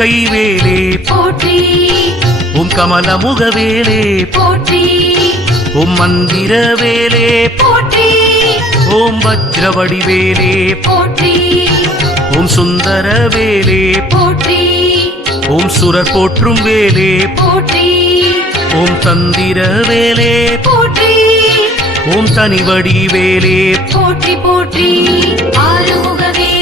துதிக்கை வேலே போற்றி, ஓம் கமலமுக வேலே போற்றி, ஓம் மந்திர வேலே போற்றி, ஓம் வஜ்ரவடி வேலே போற்றி, ஓம் சுந்தர வேலே போற்றி, ஓம் சுரர் போற்றும் வேலே போற்றி, ஓம் தந்திர வேலே போற்றி, ஓம் தனிவடி வேலே போற்றி, போற்றி, ஆறுமுக வேலே